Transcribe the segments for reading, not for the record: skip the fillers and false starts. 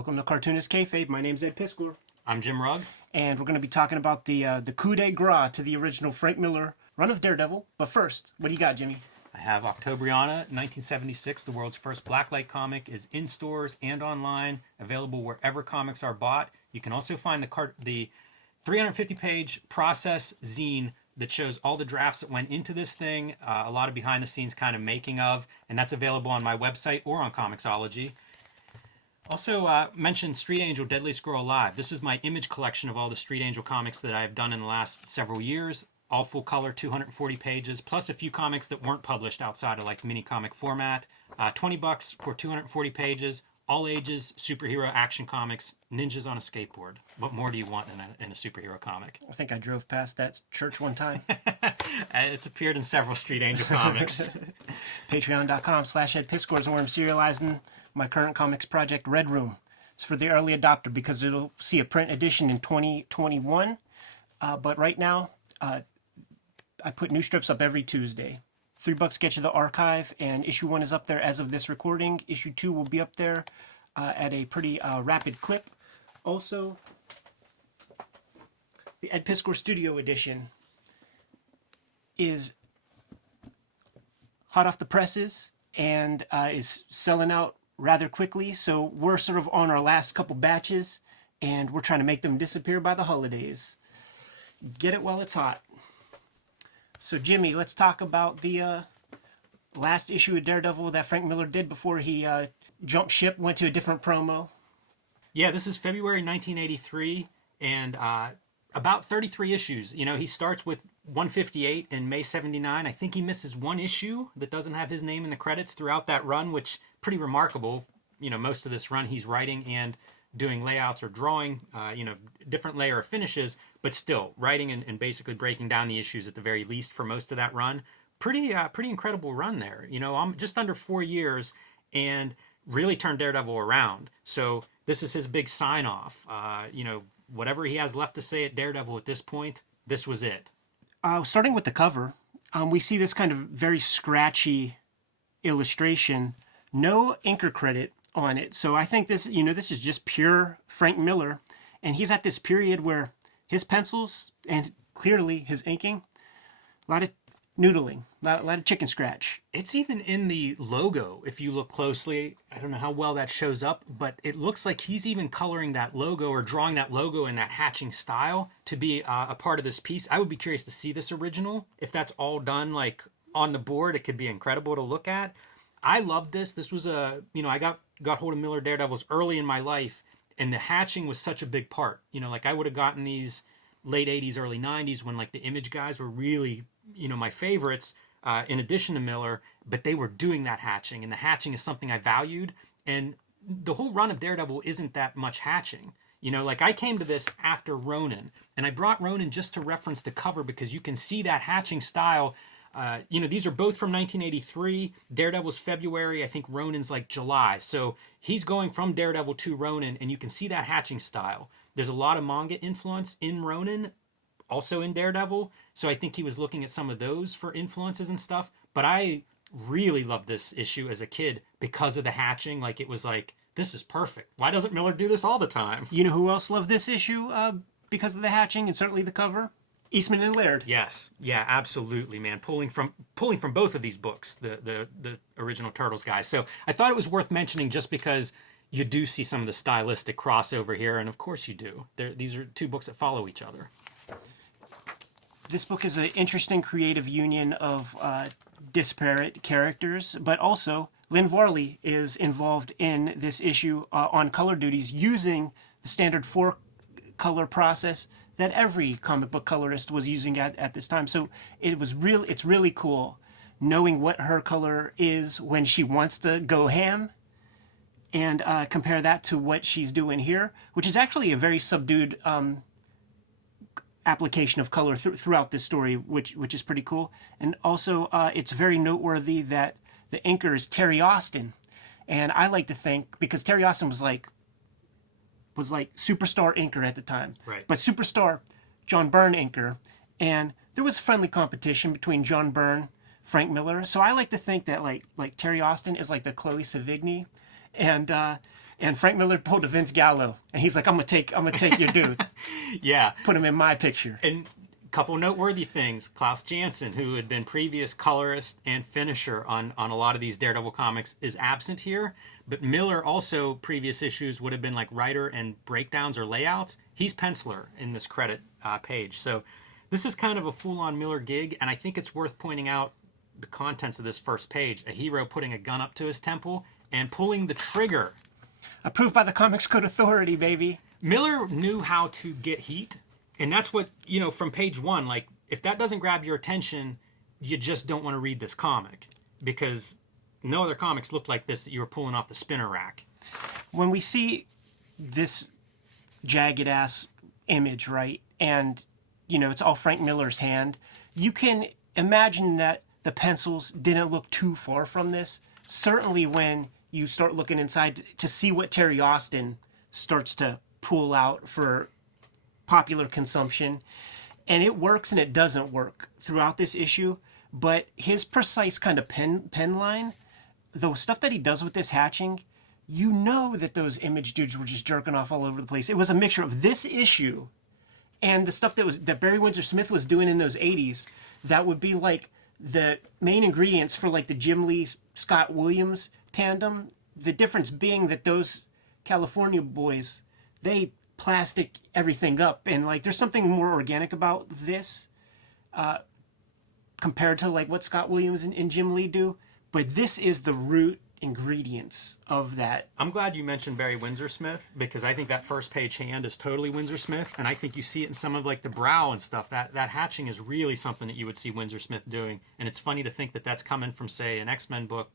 Welcome to Cartoonist Kayfabe. My name's Ed Piscor. I'm Jim Rugg. And we're going to be talking about the coup de grace to the original Frank Miller run of Daredevil. But first, what do you got, Jimmy? I have Octobriana, 1976, the world's first blacklight comic, is in stores and online, available wherever comics are bought. You can also find the 350-page process zine that shows all the drafts that went into this thing, a lot of behind-the-scenes kind of making of, and that's available on my website or on Comixology. Also, mentioned Street Angel, Deadly Squirrel Live. This is my image collection of all the Street Angel comics that I've done in the last several years. All full color, 240 pages, plus a few comics that weren't published outside of like mini comic format. $20 for 240 pages, all ages, superhero action comics, ninjas on a skateboard. What more do you want in a superhero comic? I think I drove past that church one time. It's appeared in several Street Angel comics. Patreon.com/Ed Piscor is where I'm serializing my current comics project, Red Room. It's for the early adopter because it'll see a print edition in 2021. But right now, I put new strips up every Tuesday. $3 gets you the archive, and issue 1 is up there as of this recording. Issue 2 will be up there at a pretty rapid clip. Also, the Ed Piscor Studio Edition is hot off the presses and is selling out rather quickly. So we're sort of on our last couple batches, and we're trying to make them disappear by the holidays. Get it while it's hot. So Jimmy, let's talk about the last issue of Daredevil that Frank Miller did before he jumped ship, went to a different promo. Yeah, this is February 1983, and about 33 issues. You know, he starts with 158 in May 79. I think he misses one issue that doesn't have his name in the credits throughout that run, which pretty remarkable. You know, most of this run he's writing and doing layouts or drawing, different layer of finishes, but still writing and basically breaking down the issues at the very least for most of that run. Pretty incredible run there. You know, I'm just under 4 years and really turned Daredevil around. So this is his big sign off. Whatever he has left to say at Daredevil at this point, this was it. Starting with the cover, we see this kind of very scratchy illustration, no inker credit on it. So I think this is just pure Frank Miller, and he's at this period where his pencils and clearly his inking, a lot of noodling, a lot of chicken scratch. It's even in the logo, if you look closely. I don't know how well that shows up, but it looks like he's even coloring that logo or drawing that logo in that hatching style to be a part of this piece. I would be curious to see this original. If that's all done like on the board, it could be incredible to look at. I love this. This was I got hold of Miller Daredevils early in my life, and the hatching was such a big part. You know, like I would have gotten these late 80s, early 90s when like the Image guys were really, my favorites in addition to Miller, but they were doing that hatching, and the hatching is something I valued. And the whole run of Daredevil isn't that much hatching. You know, like I came to this after Ronin, and I brought Ronin just to reference the cover because you can see that hatching style. These are both from 1983. Daredevil's February. I think Ronin's like July. So he's going from Daredevil to Ronin, and you can see that hatching style. There's a lot of manga influence in Ronin, also in Daredevil. So I think he was looking at some of those for influences and stuff. But I really loved this issue as a kid because of the hatching. Like, it was like, this is perfect. Why doesn't Miller do this all the time? You know who else loved this issue because of the hatching and certainly the cover? Eastman and Laird. Yes, yeah, absolutely, man. Pulling from both of these books, the original Turtles guys. So I thought it was worth mentioning just because you do see some of the stylistic crossover here, and of course you do. These are two books that follow each other. This book is an interesting creative union of disparate characters, but also Lynn Varley is involved in this issue on color duties using the standard 4-color process that every comic book colorist was using at this time. So it's really cool knowing what her color is when she wants to go ham and compare that to what she's doing here, which is actually a very subdued application of color throughout this story, which is pretty cool. And also it's very noteworthy that the inker is Terry Austin. And I like to think, because Terry Austin was like superstar inker at the time. Right. But superstar John Byrne inker. And there was friendly competition between John Byrne, Frank Miller. So I like to think that like Terry Austin is like the Chloe Sevigny. And And Frank Miller pulled a Vince Gallo, and he's like, "I'm gonna take your dude, Yeah. put him in my picture." And a couple noteworthy things. Klaus Janson, who had been previous colorist and finisher on a lot of these Daredevil comics, is absent here. But Miller also, previous issues, would have been like writer and breakdowns or layouts. He's penciler in this credit page. So this is kind of a full-on Miller gig, and I think it's worth pointing out the contents of this first page. A hero putting a gun up to his temple and pulling the trigger. Approved by the Comics Code Authority, baby. Miller knew how to get heat, and that's what, from page 1, like, if that doesn't grab your attention, you just don't want to read this comic, because no other comics look like this that you were pulling off the spinner rack. When we see this jagged-ass image, right, and, it's all Frank Miller's hand, you can imagine that the pencils didn't look too far from this. Certainly when you start looking inside to see what Terry Austin starts to pull out for popular consumption. And it works and it doesn't work throughout this issue. But his precise kind of pen line, the stuff that he does with this hatching, you know that those image dudes were just jerking off all over the place. It was a mixture of this issue and the stuff that Barry Windsor Smith was doing in those 80s that would be like the main ingredients for like the Jim Lee Scott Williams tandem. The difference being that those California boys, they plastic everything up, and like there's something more organic about this compared to like what Scott Williams and Jim Lee do. But this is the root ingredients of that. I'm glad you mentioned Barry Windsor Smith, because I think that first page hand is totally Windsor Smith, and I think you see it in some of like the brow and stuff. That hatching is really something that you would see Windsor Smith doing, and it's funny to think that that's coming from, say, an X-Men book,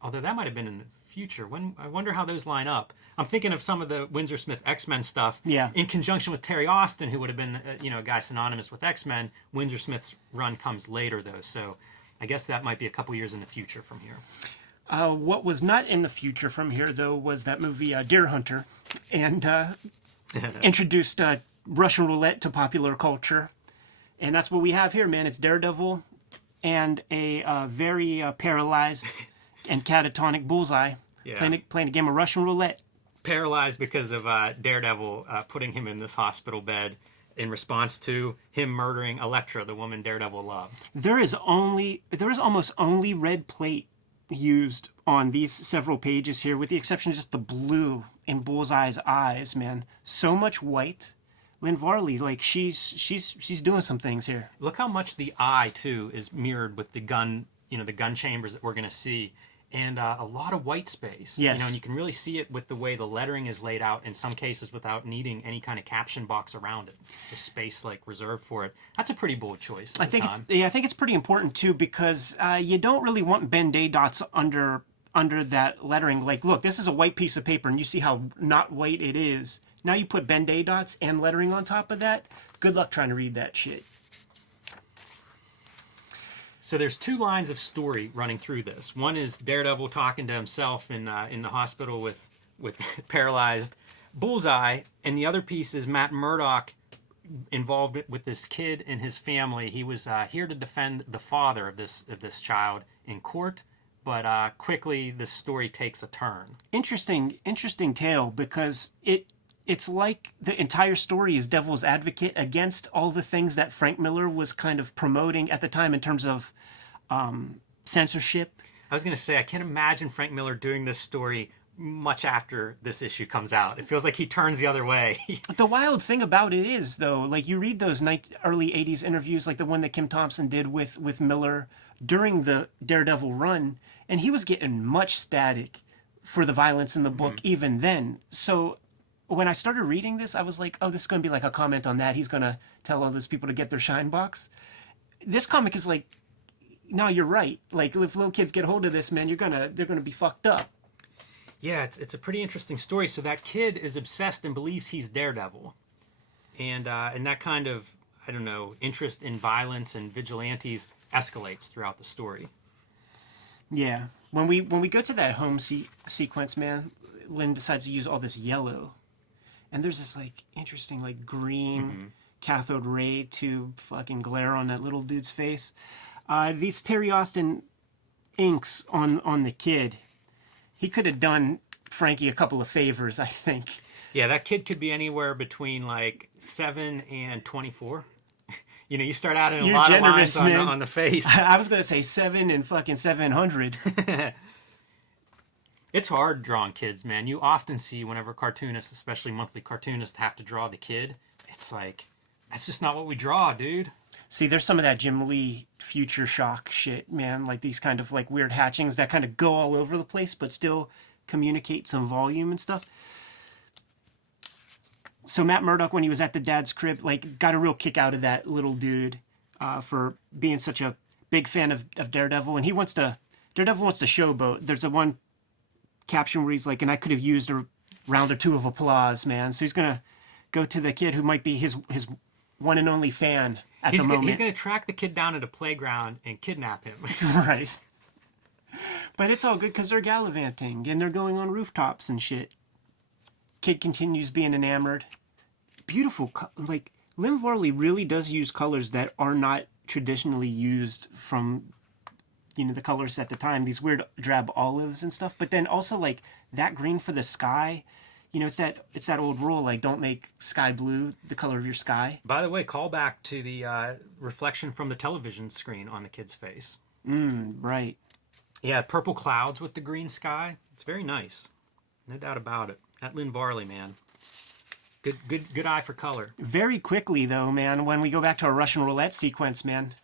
although that might have been in the future. I wonder how those line up. I'm thinking of some of the Windsor Smith X-Men stuff in conjunction with Terry Austin, who would have been a guy synonymous with X-Men. Windsor Smith's run comes later, though, so I guess that might be a couple years in the future from here. What was not in the future from here, though, was that movie Deer Hunter, and introduced Russian roulette to popular culture. And that's what we have here, man. It's Daredevil and a very paralyzed and catatonic Bullseye playing a game of Russian roulette. Paralyzed because of Daredevil putting him in this hospital bed in response to him murdering Elektra, the woman Daredevil loved. There is almost only red plate used on these several pages here, with the exception of just the blue in Bullseye's eyes, man. So much white. Lynn Varley, like she's doing some things here. Look how much the eye too is mirrored with the gun, the gun chambers that we're gonna see. And a lot of white space. Yes. And you can really see it with the way the lettering is laid out, in some cases without needing any kind of caption box around it. It's just space like reserved for it. That's a pretty bold choice. I think it's pretty important too, because you don't really want Ben-Day dots under that lettering. Like, look, this is a white piece of paper, and you see how not white it is. Now you put Ben-Day dots and lettering on top of that. Good luck trying to read that shit. So there's two lines of story running through this. One is Daredevil talking to himself in the hospital with paralyzed Bullseye, and the other piece is Matt Murdock involved with this kid and his family. He was here to defend the father of this child in court, but quickly this story takes a turn. Interesting tale, because it's like the entire story is devil's advocate against all the things that Frank Miller was kind of promoting at the time in terms of censorship. I was going to say, I can't imagine Frank Miller doing this story much after this issue comes out. It feels like he turns the other way. The wild thing about it is, though, like you read those early 80s interviews, like the one that Kim Thompson did with Miller during the Daredevil run, and he was getting much static for the violence in the book even then. So when I started reading this, I was like, oh, this is going to be like a comment on that. He's going to tell all those people to get their shine box. This comic is like, no, you're right. Like, if little kids get hold of this, man, they're gonna be fucked up. Yeah, it's a pretty interesting story. So that kid is obsessed and believes he's Daredevil, and that kind of, I don't know, interest in violence and vigilantes escalates throughout the story. Yeah, when we go to that home sequence, man, Lynn decides to use all this yellow, and there's this like interesting like green cathode ray to fucking glare on that little dude's face. These Terry Austin inks on the kid, he could have done Frankie a couple of favors, I think. Yeah, that kid could be anywhere between like 7 and 24. You start out in a You're lot generous, of lines man. on the face. I was gonna say 7 and fucking 700. It's hard drawing kids, man. You often see whenever cartoonists, especially monthly cartoonists, have to draw the kid. It's like, that's just not what we draw, dude. See, there's some of that Jim Lee future shock shit, man. Like these kind of like weird hatchings that kind of go all over the place, but still communicate some volume and stuff. So Matt Murdock, when he was at the dad's crib, like got a real kick out of that little dude for being such a big fan of Daredevil, and Daredevil wants to showboat. There's a one caption where he's like, and I could have used a round or two of applause, man. So he's gonna go to the kid who might be his one and only fan at the moment. He's gonna track the kid down at a playground and kidnap him. Right. But it's all good because they're gallivanting and they're going on rooftops and shit. Kid continues being enamored. Beautiful, like Lynn Varley really does use colors that are not traditionally used from, the colors at the time. These weird drab olives and stuff. But then also like that green for the sky. It's that old rule, like don't make sky blue the color of your sky. By the way, call back to the reflection from the television screen on the kid's face. Right. Yeah, purple clouds with the green sky. It's very nice. No doubt about it. That Lynn Varley, man. Good eye for color. Very quickly, though, man, when we go back to our Russian roulette sequence, man,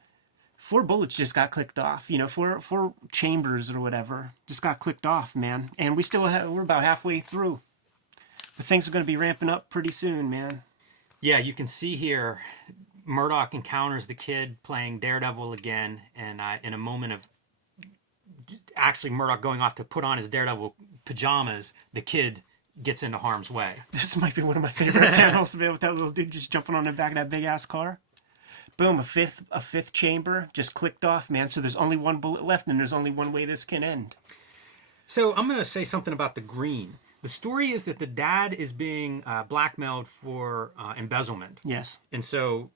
4 bullets just got clicked off. 4 chambers or whatever just got clicked off, man. And we're about halfway through. The things are going to be ramping up pretty soon, man. Yeah, you can see here, Murdock encounters the kid playing Daredevil again, and in a moment of actually Murdock going off to put on his Daredevil pajamas, the kid gets into harm's way. This might be one of my favorite panels, man, with that little dude just jumping on the back of that big ass car. Boom, a fifth chamber just clicked off, man. So there's only 1 bullet left, and there's only one way this can end. So I'm going to say something about the green. The story is that the dad is being blackmailed for embezzlement. Yes. And so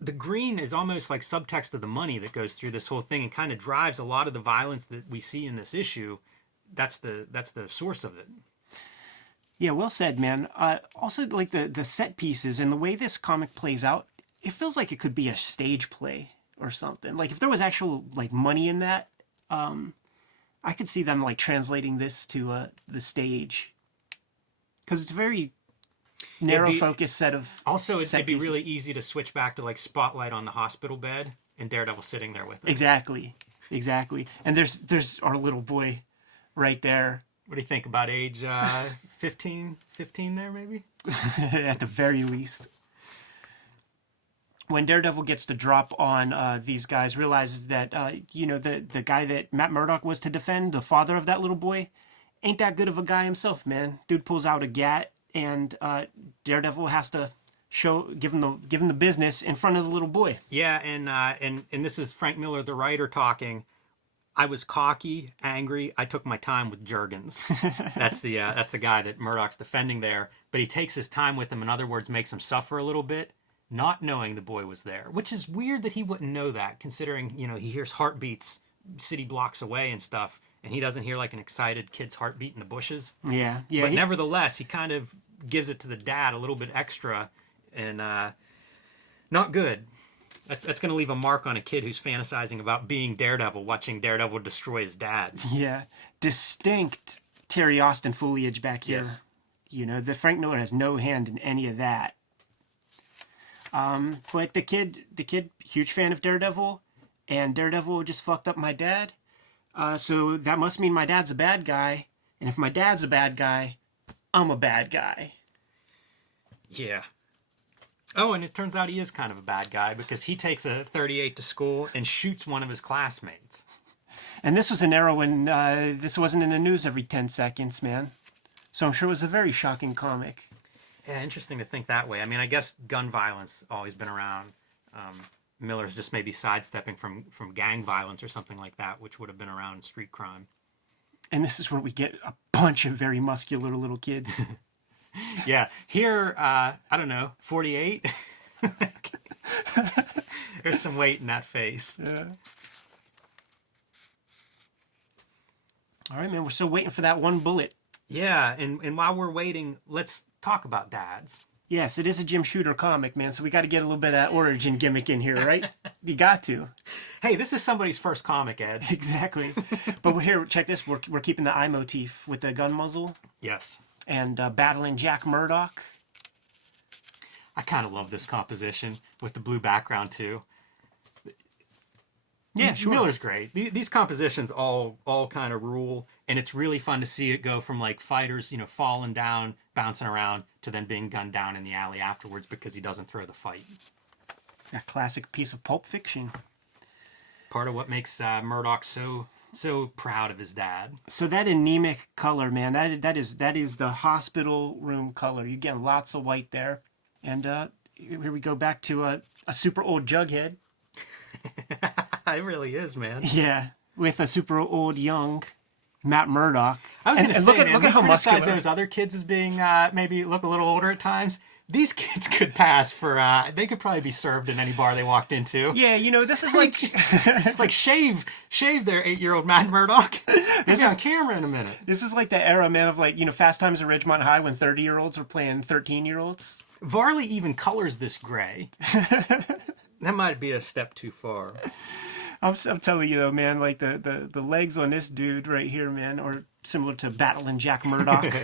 the green is almost like subtext of the money that goes through this whole thing and kind of drives a lot of the violence that we see in this issue. That's the source of it. Yeah, well said, man. Also, like the set pieces and the way this comic plays out, it feels like it could be a stage play or something. Like if there was actual like money in that, I could see them like translating this to the stage, because it's a very narrow focused set of. Also, it'd be pieces. really easy to switch back to like Spotlight on the hospital bed and Daredevil sitting there with him. Exactly. And there's our little boy right there. What do you think about age 15 there maybe? At the very least. When Daredevil gets the drop on these guys, realizes that, the guy that Matt Murdock was to defend, the father of that little boy, ain't that good of a guy himself, man. Dude pulls out a gat, and Daredevil has to give him the business in front of the little boy. Yeah, and this is Frank Miller, the writer, talking. I was cocky, angry. I took my time with Jurgens. That's the guy that Murdoch's defending there. But he takes his time with him. In other words, makes him suffer a little bit, not knowing the boy was there. Which is weird that he wouldn't know that, considering he hears heartbeats city blocks away and stuff, and he doesn't hear like an excited kid's heartbeat in the bushes. Yeah. But nevertheless, he kind of gives it to the dad a little bit extra, and not good. That's going to leave a mark on a kid who's fantasizing about being Daredevil, watching Daredevil destroy his dad. Yeah. Distinct Terry Austin foliage back here. Yes. The Frank Miller has no hand in any of that. But the kid, huge fan of Daredevil, and Daredevil just fucked up my dad. So that must mean my dad's a bad guy. And if my dad's a bad guy, I'm a bad guy. Yeah. Oh, and it turns out he is kind of a bad guy because he takes a .38 to school and shoots one of his classmates. And this was an era when this wasn't in the news every 10 seconds, man. So I'm sure it was a very shocking comic. Yeah, interesting to think that way. I mean, I guess gun violence always been around. Miller's just maybe sidestepping from gang violence or something like that, which would have been around in street crime. And this is where we get a bunch of very muscular little kids. Yeah. Here, I don't know, 48? There's some weight in that face. Yeah. All right, man. We're still waiting for that 1 bullet. Yeah, and while we're waiting, let's talk about dads. Yes, it is a Jim Shooter comic, man. So we got to get a little bit of that origin gimmick in here, right? You got to. Hey, this is somebody's first comic, Ed. Exactly. But we're here, check this. We're keeping the eye motif with the gun muzzle Yes. and battling Jack Murdoch. I kind of love this composition with the blue background, too. Yeah, sure. Miller's great. These compositions all kind of rule, and it's really fun to see it go from like fighters, falling down, bouncing around, to then being gunned down in the alley afterwards because he doesn't throw the fight. A classic piece of Pulp Fiction. Part of what makes Murdoch so proud of his dad. So that anemic color, man, that is the hospital room color. You're getting lots of white there. And here we go back to a super old Jughead. It really is, man. Yeah, with a super old young Matt Murdock. I was going to say, look at how criticize muscular those other kids as being maybe look a little older at times. These kids could pass for, they could probably be served in any bar they walked into. Yeah, this is like... like shave their 8-year-old Matt Murdock. He'll be on camera in a minute. This is like the era, man, of like, Fast Times at Ridgemont High when 30-year-olds were playing 13-year-olds. Varley even colors this gray. That might be a step too far. I'm telling you though, man, like the legs on this dude right here, man, are similar to battling Jack Murdoch.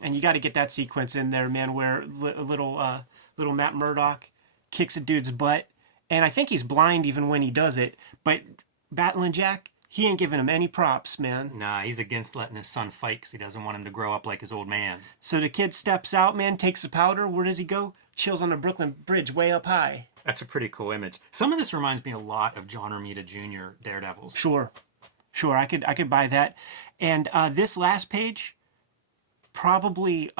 And you got to get that sequence in there, man, where little Matt Murdock kicks a dude's butt, and I think he's blind even when he does it. But battling Jack, he ain't giving him any props, man. Nah, he's against letting his son fight because he doesn't want him to grow up like his old man. So the kid steps out, man, takes the powder. Where does he go? Chills on the Brooklyn Bridge, way up high. That's a pretty cool image. Some of this reminds me a lot of John Romita Jr. Daredevils. Sure, I could buy that. And this last page, probably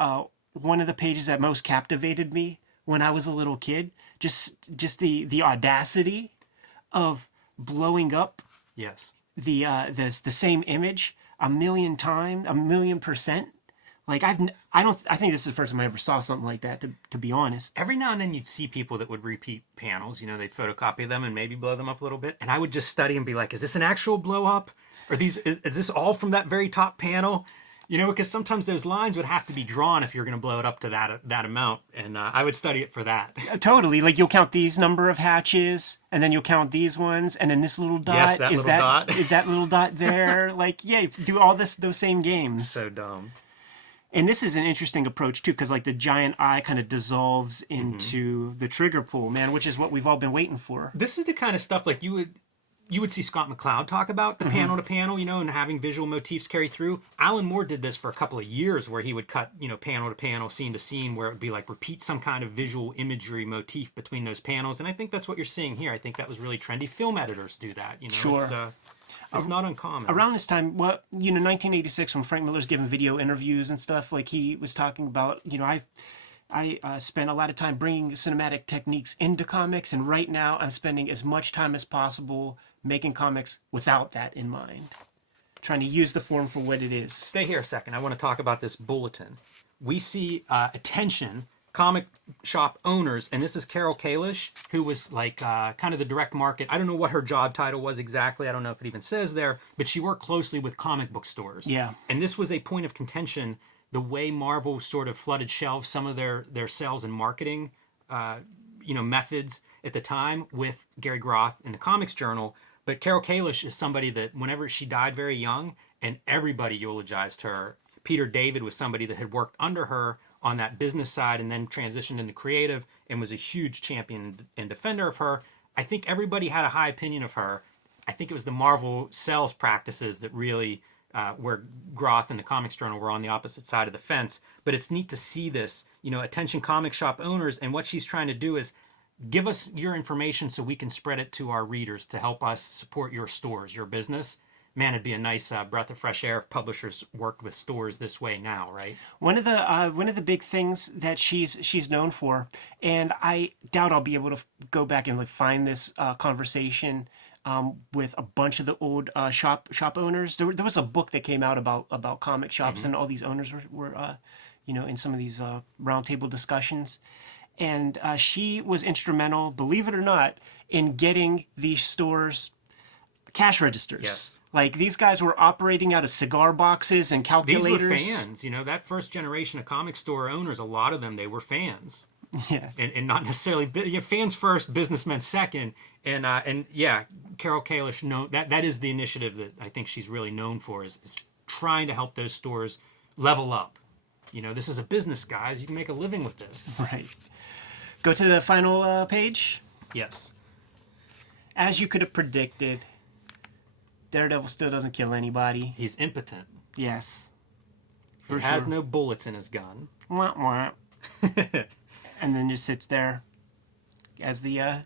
one of the pages that most captivated me when I was a little kid. Just the audacity of blowing up Yes. the same image a million times, 1,000,000%. Like I think this is the first time I ever saw something like that. To be honest, Every now and then you'd see people that would repeat panels. They'd photocopy them and maybe blow them up a little bit. And I would just study and be like, is this an actual blow up? Or is this all from that very top panel? Because sometimes those lines would have to be drawn if you're going to blow it up to that amount. And I would study it for that. Totally. Like you'll count these number of hatches, and then you'll count these ones, and then this little dot. Yes, that is little dot. Is that little dot there? Like, yeah, do all those same games. So dumb. And this is an interesting approach too, because like the giant eye kind of dissolves into the trigger pull, man, which is what we've all been waiting for. This is the kind of stuff like you would see Scott McCloud talk about, the panel to panel, and having visual motifs carry through. Alan Moore did this for a couple of years where he would cut, panel to panel, scene to scene, where it would be like repeat some kind of visual imagery motif between those panels. And I think that's what you're seeing here. I think that was really trendy. Film editors do that, Sure. It's not uncommon. Around this time, 1986, when Frank Miller's giving video interviews and stuff, like he was talking about, I spent a lot of time bringing cinematic techniques into comics, and right now I'm spending as much time as possible making comics without that in mind. Trying to use the form for what it is. Stay here a second. I want to talk about this bulletin. We see attention comic shop owners, and this is Carol Kalish, who was like kind of the direct market. I don't know what her job title was exactly. I don't know if it even says there, but she worked closely with comic book stores. Yeah. And this was a point of contention, the way Marvel sort of flooded shelves, some of their sales and marketing methods at the time with Gary Groth in the Comics Journal. But Carol Kalish is somebody that whenever she died very young, and everybody eulogized her. Peter David was somebody that had worked under her on that business side and then transitioned into creative and was a huge champion and defender of her. I think everybody had a high opinion of her. I think it was the Marvel sales practices that really, where Groth and the Comics Journal were on the opposite side of the fence. But it's neat to see this, attention comic shop owners, and what she's trying to do is give us your information so we can spread it to our readers to help us support your stores, your business. Man, it'd be a nice breath of fresh air if publishers worked with stores this way now, right? One of the big things that she's known for, and I doubt I'll be able to go back and find this conversation with a bunch of the old shop owners. There was a book that came out about comic shops, and all these owners were in some of these roundtable discussions, and she was instrumental, believe it or not, in getting these stores cash registers. Yes. Like, these guys were operating out of cigar boxes and These calculators. were fans. You know, that first generation of comic store owners, a lot of them, they were fans. Yeah. And not necessarily fans first, businessmen second. And yeah, Carol Kalish, that is the initiative that I think she's really known for, is trying to help those stores level up. You know, this is a business, guys. You can make a living with this. Right. Go to the final page. Yes. As you could have predicted, Daredevil still doesn't kill anybody. He's impotent. Yes. He has no bullets in his gun. Wah, wah. And then just sits there as the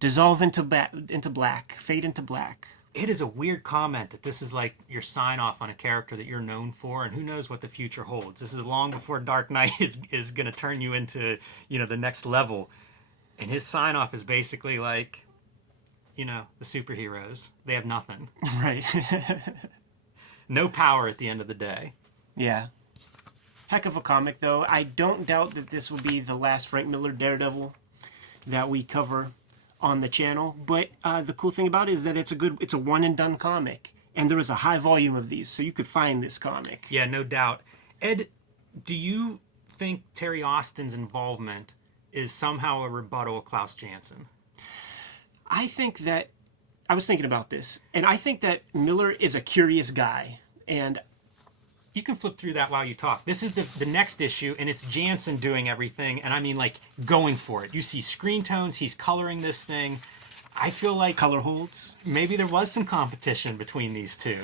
dissolve into black, fade into black. It is a weird comment that this is like your sign off on a character that you're known for, and who knows what the future holds. This is long before Dark Knight is going to turn you into, you know, the next level. And his sign off is basically like, you know, the superheroes. They have nothing. Right. No power at the end of the day. Yeah. Heck of a comic, though. I don't doubt that this will be the last Frank Miller Daredevil that we cover on the channel. But the cool thing about it is that it's a one and done comic, and there is a high volume of these, so you could find this comic. Yeah, no doubt. Ed, do you think Terry Austin's involvement is somehow a rebuttal of Klaus Janson? I think that I was thinking about this, and I think that Miller is a curious guy, and you can flip through that while you talk. This is the next issue, and it's Jansen doing everything, and I mean, like, going for it. You see screen tones, he's coloring this thing. I feel like color holds. Maybe there was some competition between these two.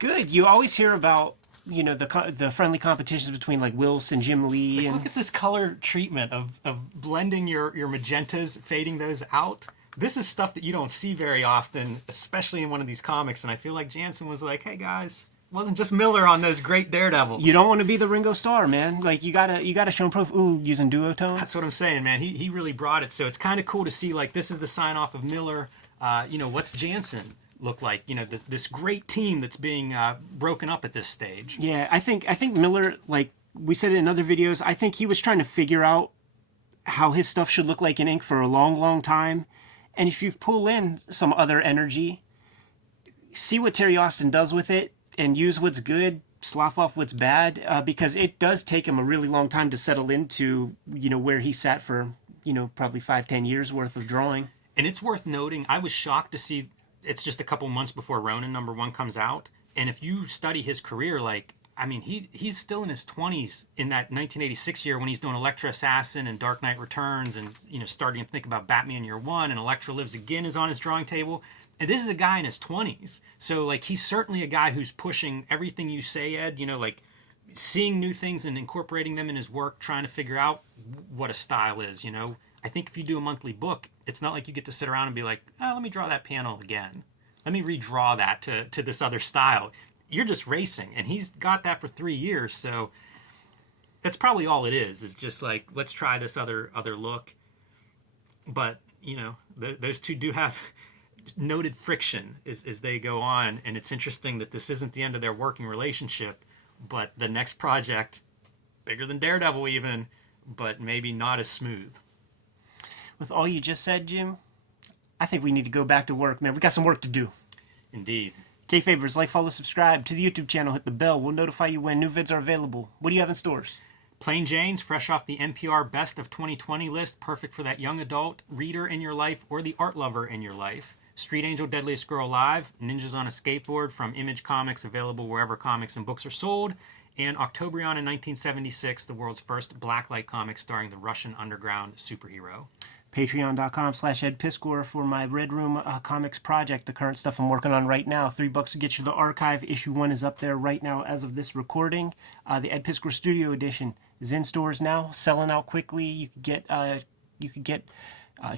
Good. You always hear about, you know, the friendly competitions between, like, Wills and Jim Lee. Like, and look at this color treatment of blending your magentas, fading those out. This is stuff that you don't see very often, especially in one of these comics, and I feel like Jansen was like, hey, guys, it wasn't just Miller on those great Daredevils. You don't want to be the Ringo Starr, man. Like, you gotta show him proof. Ooh, using duotone. That's what I'm saying, man. He really brought it. So it's kind of cool to see, like, this is the sign off of Miller. You know, what's Jansen look like? You know, this great team that's being broken up at this stage. Yeah, I think Miller, like we said in other videos, I think he was trying to figure out how his stuff should look like in ink for a long, long time. And if you pull in some other energy, see what Terry Austin does with it, and use what's good, slough off what's bad, because it does take him a really long time to settle into, you know, where he sat for, you know, probably 5-10 years worth of drawing. And it's worth noting, I was shocked to see it's just a couple months before Ronin #1 comes out. And if you study his career, like, I mean, he's still in his 20s in that 1986 year when he's doing Elektra Assassin and Dark Knight Returns and, you know, starting to think about Batman Year One, and Elektra Lives Again is on his drawing table. And this is a guy in his 20s. So, like, he's certainly a guy who's pushing everything you say, Ed, you know, like, seeing new things and incorporating them in his work, trying to figure out what a style is, you know. I think if you do a monthly book, it's not like you get to sit around and be like, oh, let me draw that panel again. Let me redraw that to this other style. You're just racing, and he's got that for 3 years, so that's probably all it is just like, let's try this other look. But, you know, those two do have noted friction as they go on, and it's interesting that this isn't the end of their working relationship, but the next project, bigger than Daredevil even, but maybe not as smooth. With all you just said, Jim, I think we need to go back to work, man. We got some work to do. Indeed. Kayfabers, like, follow, subscribe to the YouTube channel, hit the bell. We'll notify you when new vids are available. What do you have in stores? Plain Jane's, fresh off the NPR Best of 2020 list, perfect for that young adult reader in your life or the art lover in your life. Street Angel, Deadliest Girl Alive, Ninjas on a Skateboard from Image Comics, available wherever comics and books are sold. And Octobrion in 1976, the world's first blacklight comic starring the Russian underground superhero. Patreon.com/EdPiskor for my Red Room Comics project, the current stuff I'm working on right now. $3 to get you the archive. Issue 1 is up there right now as of this recording. The Ed Piskor Studio Edition is in stores now, selling out quickly. You could get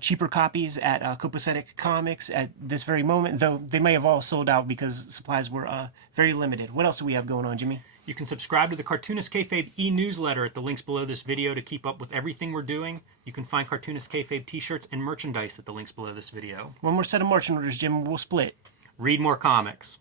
cheaper copies at Copacetic Comics at this very moment, though they may have all sold out because supplies were very limited. What else do we have going on, Jimmy? You can subscribe to the Cartoonist Kayfabe e-newsletter at the links below this video to keep up with everything we're doing. You can find Cartoonist Kayfabe t-shirts and merchandise at the links below this video. One more set of marching orders, Jim, we'll split. Read more comics.